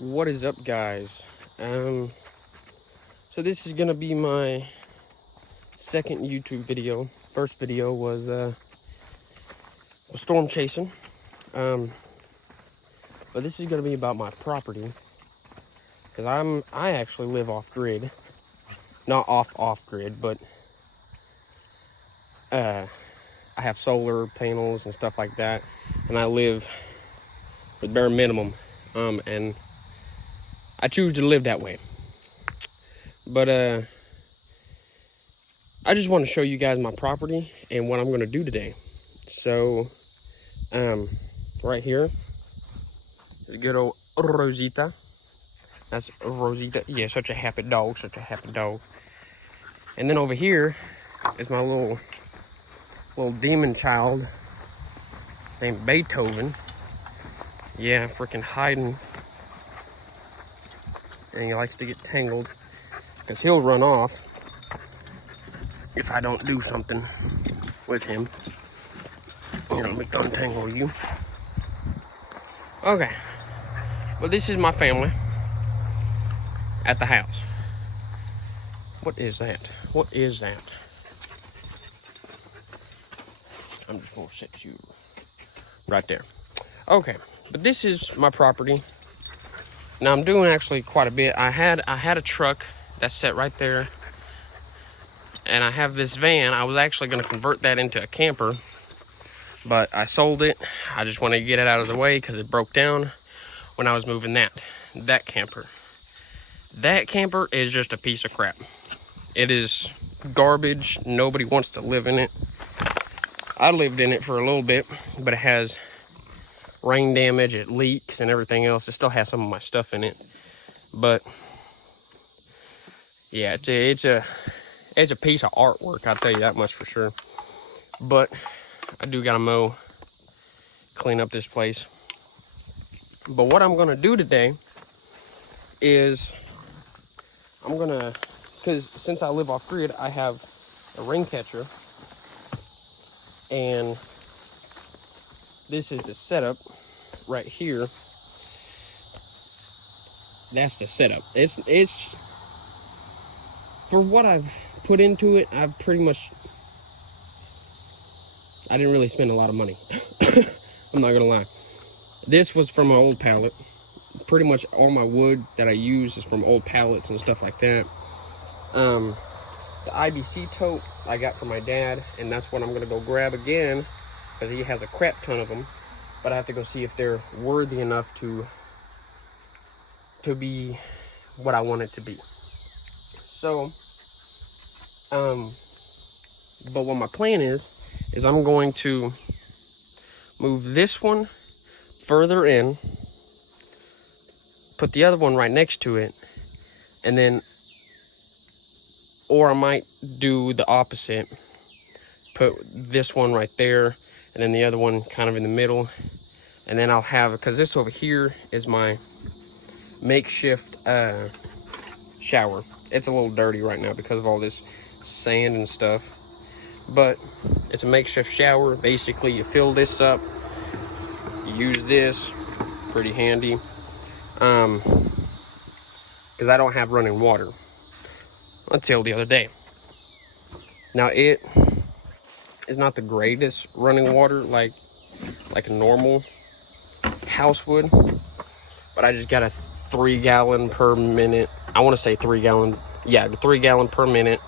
What is up, guys? So this is gonna be my second YouTube video. First video was storm chasing, but this is gonna be about my property because I actually live off grid, not off grid, but I have solar panels and stuff like that, and I live with bare minimum, and I choose to live that way. But I just want to show you guys my property and what I'm going to do today. So right here is good old Rosita. That's Rosita. Yeah, such a happy dog, such a happy dog. And then over here is my little demon child named Beethoven. Yeah, freaking hiding. And he likes to get tangled because he'll run off if I don't do something with him. You know, untangle you. Okay. Well, this is my family at the house. What is that? What is that? I'm just gonna set you right there. Okay, but this is my property. Now I'm doing actually quite a bit. I had a truck that's set right there, and I have this van. I was actually going to convert that into a camper, but I sold it. I just wanted to get it out of the way because it broke down when I was moving that camper. That camper is just a piece of crap. It is garbage. Nobody wants to live in it. I lived in it for a little bit, but it has rain damage, it leaks and everything else. It still has some of my stuff in it, but yeah, it's a piece of artwork, I'll tell you that much for sure. But I do gotta clean up this place. But what I'm gonna do today is because since I live off grid, I have a rain catcher, and this is the setup right here. That's the setup. It's for what I've put into it. I didn't really spend a lot of money. I'm not gonna lie. This was from my old pallet. Pretty much all my wood that I use is from old pallets and stuff like that. The IBC tote I got from my dad, and that's what I'm gonna go grab again because he has a crap ton of them. But I have to go see if they're worthy enough to be what I want it to be. So, but what my plan is I'm going to move this one further in, put the other one right next to it, and then, or I might do the opposite, put this one right there, and then the other one kind of in the middle. And then I'll have, because this over here is my makeshift shower. It's a little dirty right now because of all this sand and stuff, but it's a makeshift shower. Basically, you fill this up, you use this, pretty handy, because I don't have running water until the other day. Now it is not the greatest running water like a normal house would, but I just got a 3 gallon per minute. I want to say 3 gallon. Yeah, 3 gallon per minute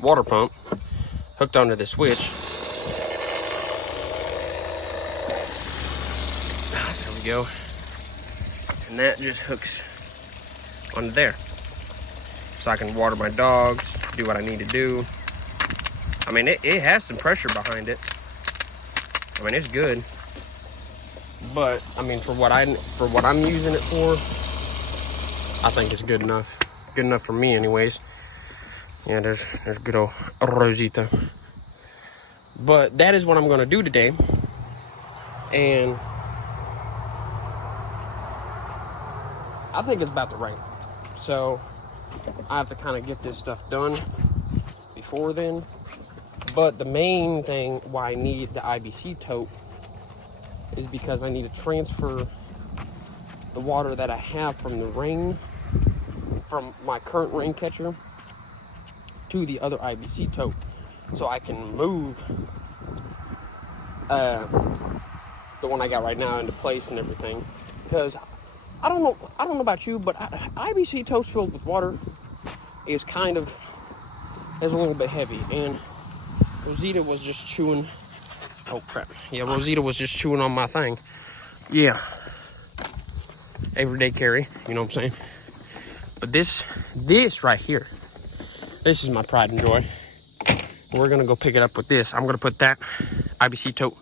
water pump hooked onto the switch. There we go. And that just hooks onto there. So I can water my dogs, do what I need to do. I mean, it has some pressure behind it. I mean, it's good. But I mean, for what I'm using it for, I think it's good enough. Good enough for me anyways. Yeah, there's good old Rosita. But that is what I'm gonna do today. And I think it's about to rain. So I have to kind of get this stuff done before then. But the main thing why I need the IBC tote is because I need to transfer the water that I have from the rain, from my current rain catcher, to the other IBC tote, so I can move the one I got right now into place and everything. Because I don't know about you, but IBC totes filled with water is a little bit heavy. And Rosita was just chewing. Oh crap! Yeah, Rosita was just chewing on my thing. Yeah, everyday carry. You know what I'm saying? But this right here, this is my pride and joy. We're gonna go pick it up with this. I'm gonna put that IBC tote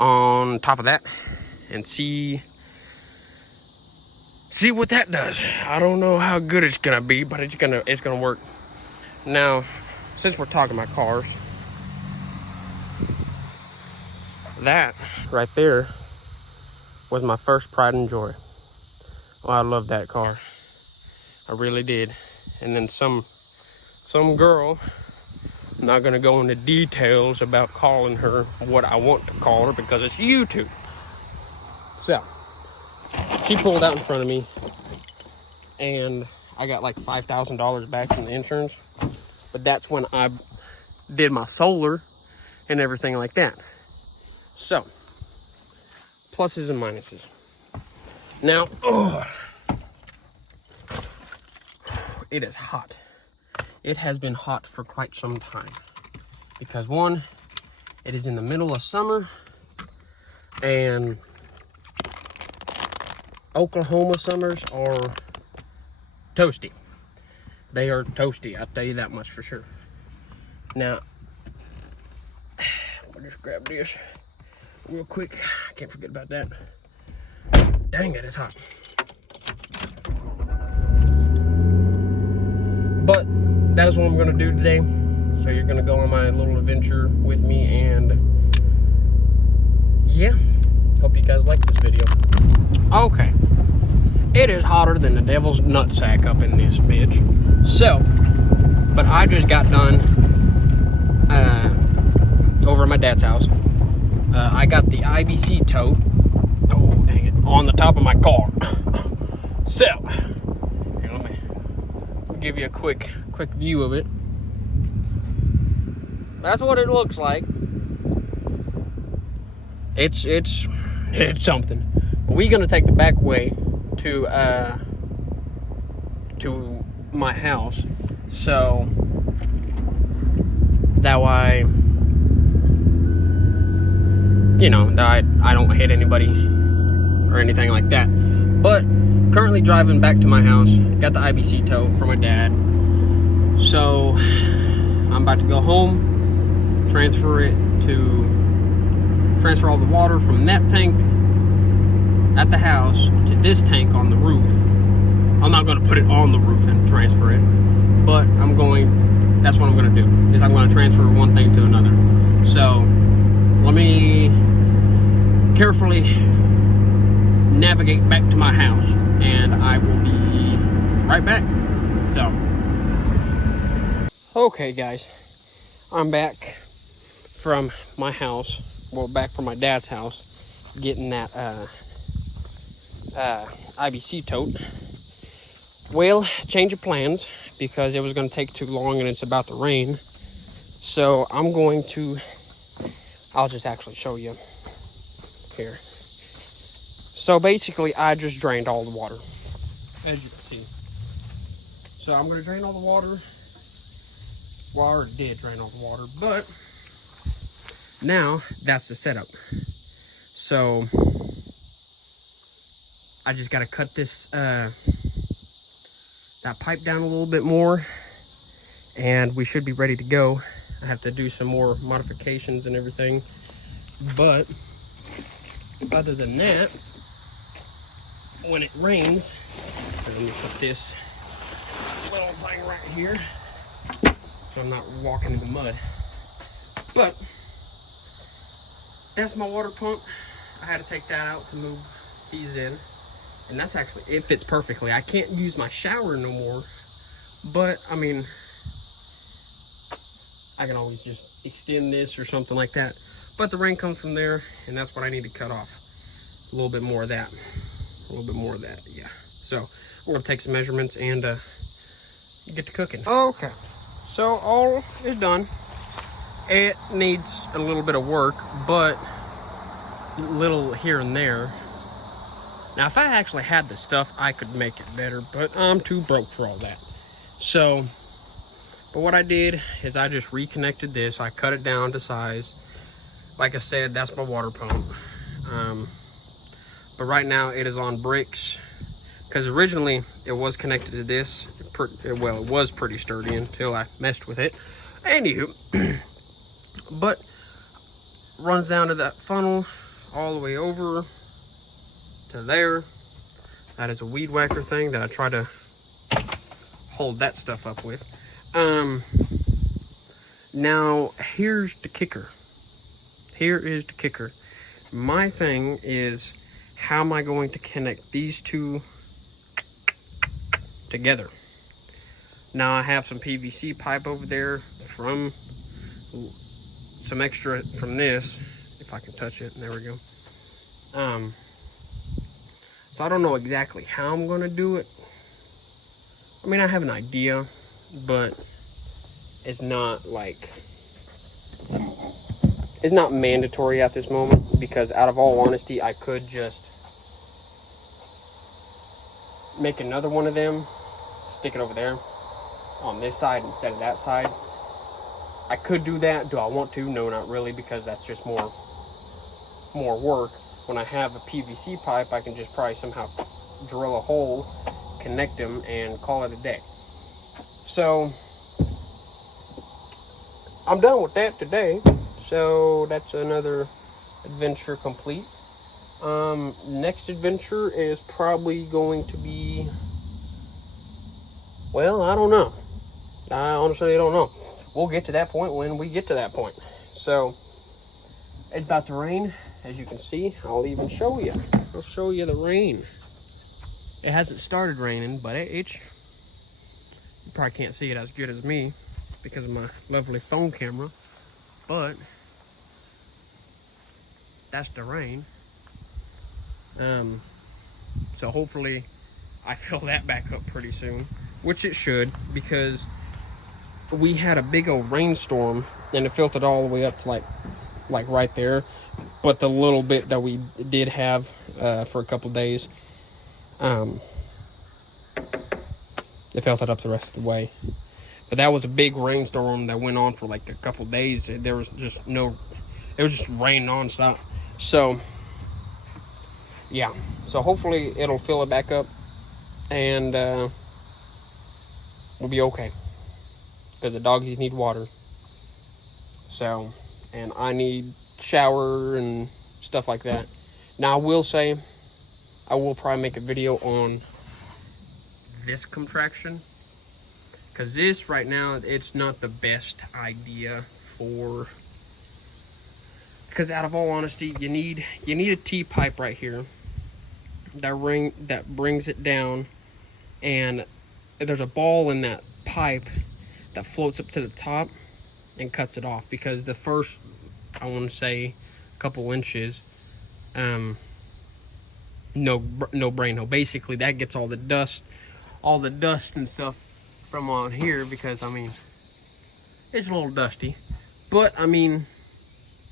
on top of that and see what that does. I don't know how good it's gonna be, but it's gonna work. Now, since we're talking about cars, that right there was my first pride and joy. Oh, I love that car. I really did. And then some girl, I'm not gonna go into details about calling her what I want to call her because it's YouTube. So she pulled out in front of me and I got like $5,000 back from the insurance. But that's when I did my solar and everything like that. So, pluses and minuses. Now, it is hot. It has been hot for quite some time. Because one, it is in the middle of summer, and Oklahoma summers are toasty. They are toasty, I'll tell you that much for sure. Now, I'll just grab this real quick. I can't forget about that. Dang it, it's hot. But that is what I'm gonna do today. So you're gonna go on my little adventure with me, and yeah, hope you guys like this video. Okay, it is hotter than the devil's nutsack up in this bitch. So, but I just got done over at my dad's house. I got the IBC tote, oh dang it, on the top of my car. So, here, let me give you a quick view of it. That's what it looks like. It's something. We're gonna take the back way to my house, so that way, you know, that I don't hit anybody or anything like that. But currently driving back to my house, got the IBC tow for my dad. So I'm about to go home, transfer all the water from that tank at the house to this tank on the roof. I'm not going to put it on the roof and transfer it, but that's what I'm going to do, is I'm going to transfer one thing to another. So let me carefully navigate back to my house, and I will be right back. So, okay guys, I'm back from my house, well, back from my dad's house, getting that IBC tote. Well, change of plans, because it was going to take too long and it's about to rain. So I'll just actually show you here. So basically, I just drained all the water, as you can see. So I'm going to drain all the water. Well, I already did drain all the water, but now that's the setup. So I just got to cut this that pipe down a little bit more, and we should be ready to go. I have to do some more modifications and everything, but other than that, when it rains, let me put this little thing right here so I'm not walking in the mud. But that's my water pump. I had to take that out to move these in, and that's actually, it fits perfectly. I can't use my shower no more, but I mean, I can always just extend this or something like that. But the rain comes from there, and that's what I need to cut off. a little bit more of that. A little bit more of that, yeah. So I'm gonna take some measurements and get to cooking. Okay, so all is done. It needs a little bit of work, but little here and there. Now, if I actually had the stuff, I could make it better, but I'm too broke for all that. So, but what I did is I just reconnected this. I cut it down to size. Like I said, that's my water pump. But right now it is on bricks, because originally it was connected to this. Well, it was pretty sturdy until I messed with it. Anywho, but runs down to that funnel all the way over to there. That is a weed whacker thing that I try to hold that stuff up with. Now here's the kicker. Here is the kicker. My thing is, how am I going to connect these two together? Now I have some PVC pipe over there from some extra from this, if I can touch it. There we go. So I don't know exactly how I'm going to do it. I mean, I have an idea, but it's not like, it's not mandatory at this moment, because out of all honesty, I could just make another one of them, stick it over there on this side instead of that side. I could do that. Do I want to? No, not really, because that's just more work. When I have a PVC pipe, I can just probably somehow drill a hole, connect them, and call it a day. So I'm done with that today. So that's another adventure complete. Next adventure is probably going to be, well, I don't know. I honestly don't know. We'll get to that point when we get to that point. So it's about to rain, as you can see. I'll even show you. I'll show you the rain. It hasn't started raining, but you probably can't see it as good as me because of my lovely phone camera. But that's the rain. So hopefully I fill that back up pretty soon, which it should, because we had a big old rainstorm and it filled it all the way up to like right there. But the little bit that we did have for a couple days, it filled it up the rest of the way. But that was a big rainstorm that went on for like a couple days. There was just it was just rain nonstop. So yeah, so hopefully it'll fill it back up and we'll be okay, because the doggies need water. So, and I need shower and stuff like that. Now I will say, I will probably make a video on this contraction, because this right now, it's not the best idea for, because out of all honesty, you need a T-pipe right here that brings it down, and there's a ball in that pipe that floats up to the top and cuts it off, because the first, I want to say, couple inches, no braino. Basically, that gets all the dust and stuff from on here, because I mean, it's a little dusty, but I mean,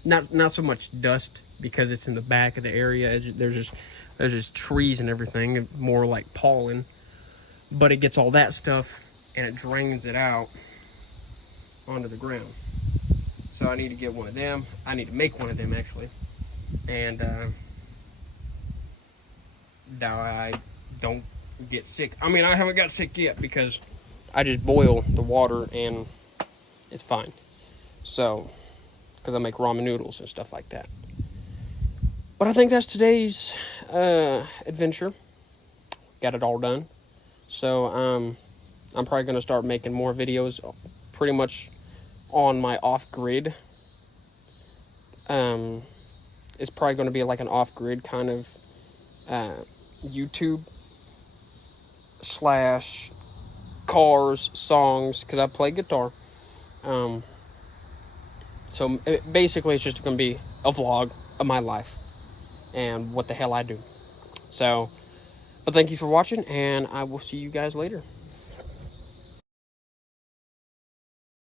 not so much dust because it's in the back of the area. There's just trees and everything, more like pollen, but it gets all that stuff and it drains it out onto the ground. So I need to get one of them. I need to make one of them, actually. And now I don't get sick. I mean, I haven't got sick yet because I just boil the water and it's fine. So, because I make ramen noodles and stuff like that. But I think that's today's adventure. Got it all done. So I'm probably going to start making more videos pretty much on my off-grid. It's probably going to be like an off-grid kind of YouTube / cars, songs, because I play guitar. So basically it's just going to be a vlog of my life. and what the hell I do. So, but thank you for watching, and I will see you guys later.